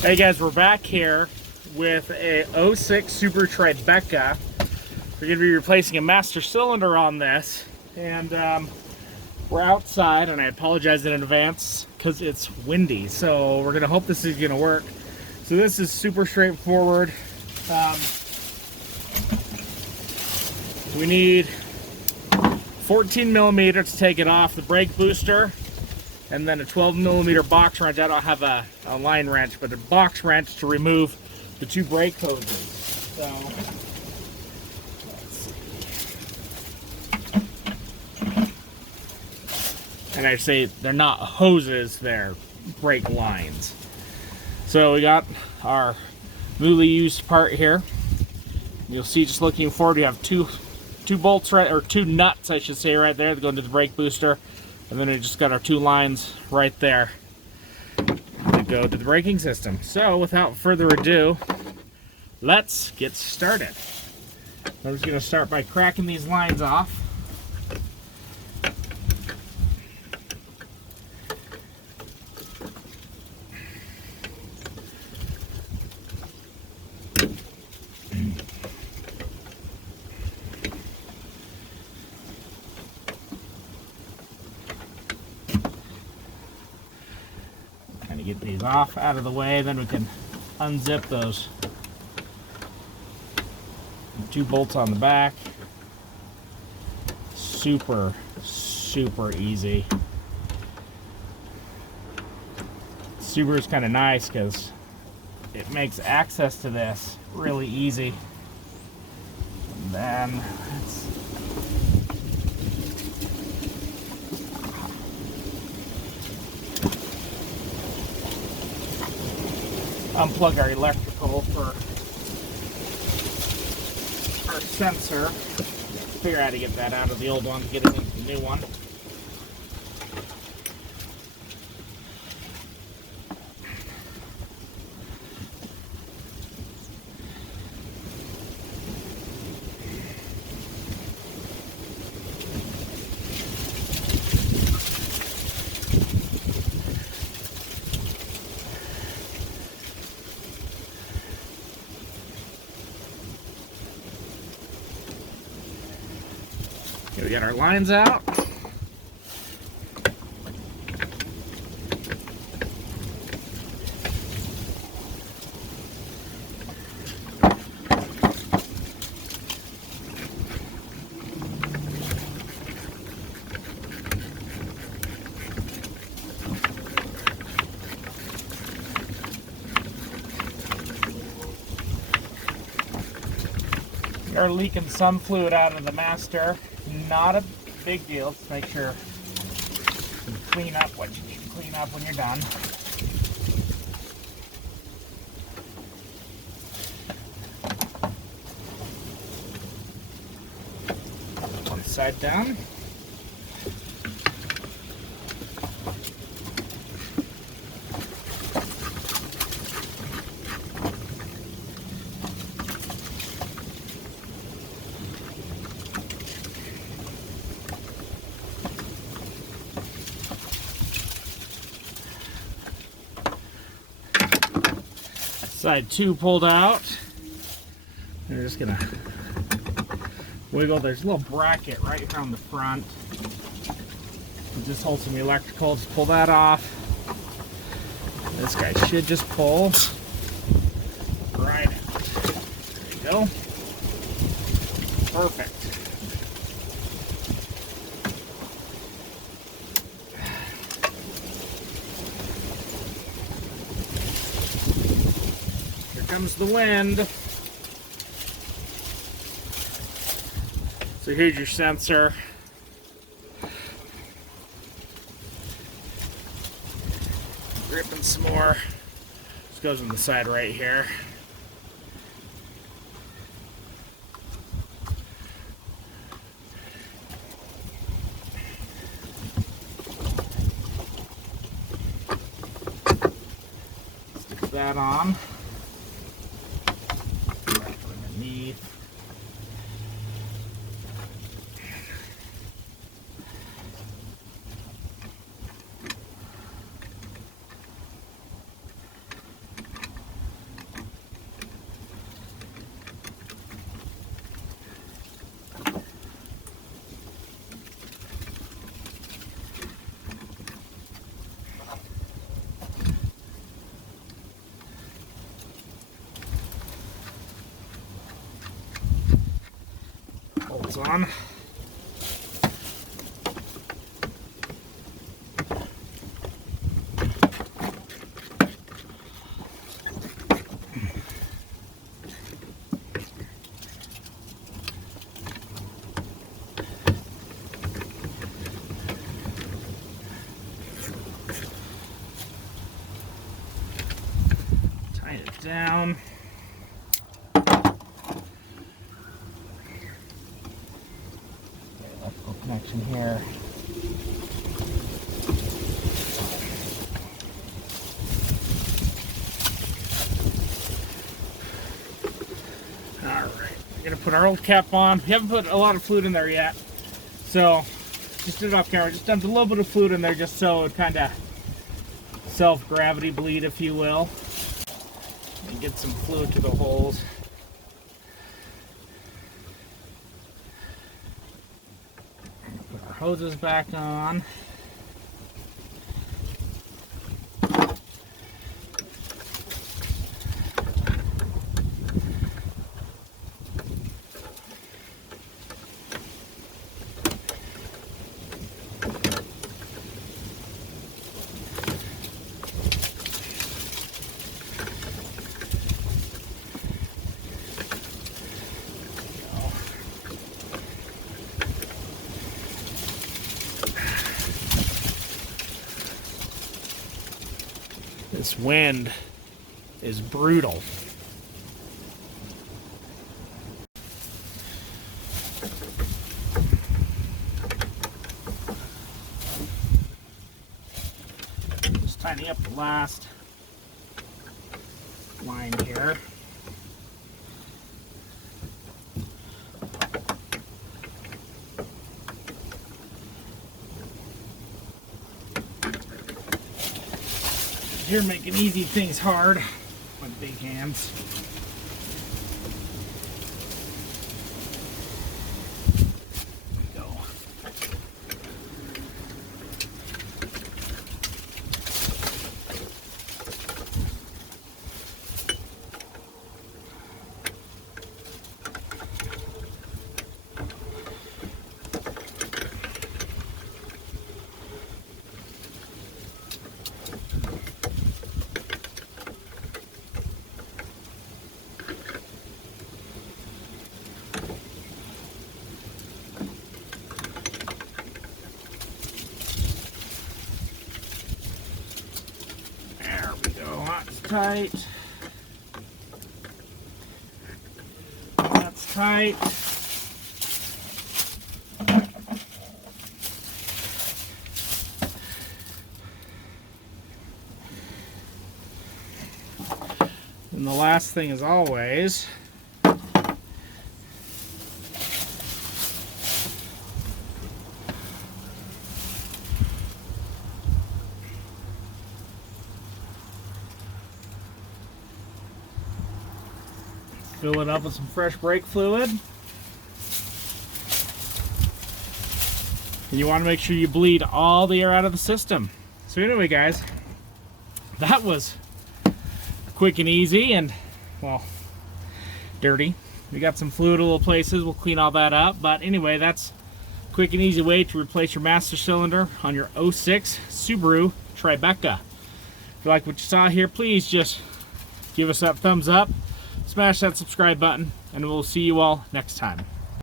Hey guys, we're back here with a '06 Subaru Tribeca. We're going to be replacing a master cylinder on this, and we're outside, and I apologize in advance because it's windy, so we're going to hope this is going to work. So this is super straightforward. We need 14 millimeter to take it off the brake booster, and then a 12 millimeter box wrench. I don't have a line wrench, but a box wrench to remove the two brake hoses. So, let's see. And I say they're not hoses, they're brake lines. So we got our newly used part here. You'll see, just looking forward, we have two bolts, right, or two nuts, I should say, right there that go into the brake booster. And then we just got our two lines right there that go to the braking system. So without further ado, let's get started. I'm just going to start by cracking these lines off. Get these off out of the way, then we can unzip those two bolts on the back. Super easy. Subaru's kind of nice because it makes access to this really easy. And then unplug our electrical for our sensor. Figure out how to get that out of the old one to get it into the new one. Okay, we got our lines out. We are leaking some fluid out of the master. Not a big deal. Just make sure you clean up what you need to clean up when you're done. One side down. Side two pulled out. We're just gonna wiggle. There's a little bracket right here on the front. It just holds some electrical. Just pull that off. This guy should just pull right out. There you go. Perfect. Comes the wind. So here's your sensor. Gripping some more. This goes on the side right here. Stick that on. Underneath. on. Tighten it down. Electrical connection here. Alright, we're going to put our old cap on. We haven't put a lot of fluid in there yet, so just did it off camera. Just dumped a little bit of fluid in there just so it would kind of self-gravity bleed, if you will. And get some fluid to the holes. Put our hoses back on. This wind is brutal. Just tighten up the last line here. You're making easy things hard with big hands. There we go. That's tight. That's tight. And the last thing, as always, fill it up with some fresh brake fluid. And you want to make sure you bleed all the air out of the system. So anyway, guys, that was quick and easy and, well, dirty. We got some fluid in little places. We'll clean all that up. But anyway, that's a quick and easy way to replace your master cylinder on your 06 Subaru Tribeca. If you like what you saw here, please just give us that thumbs up. Smash that subscribe button, and we'll see you all next time.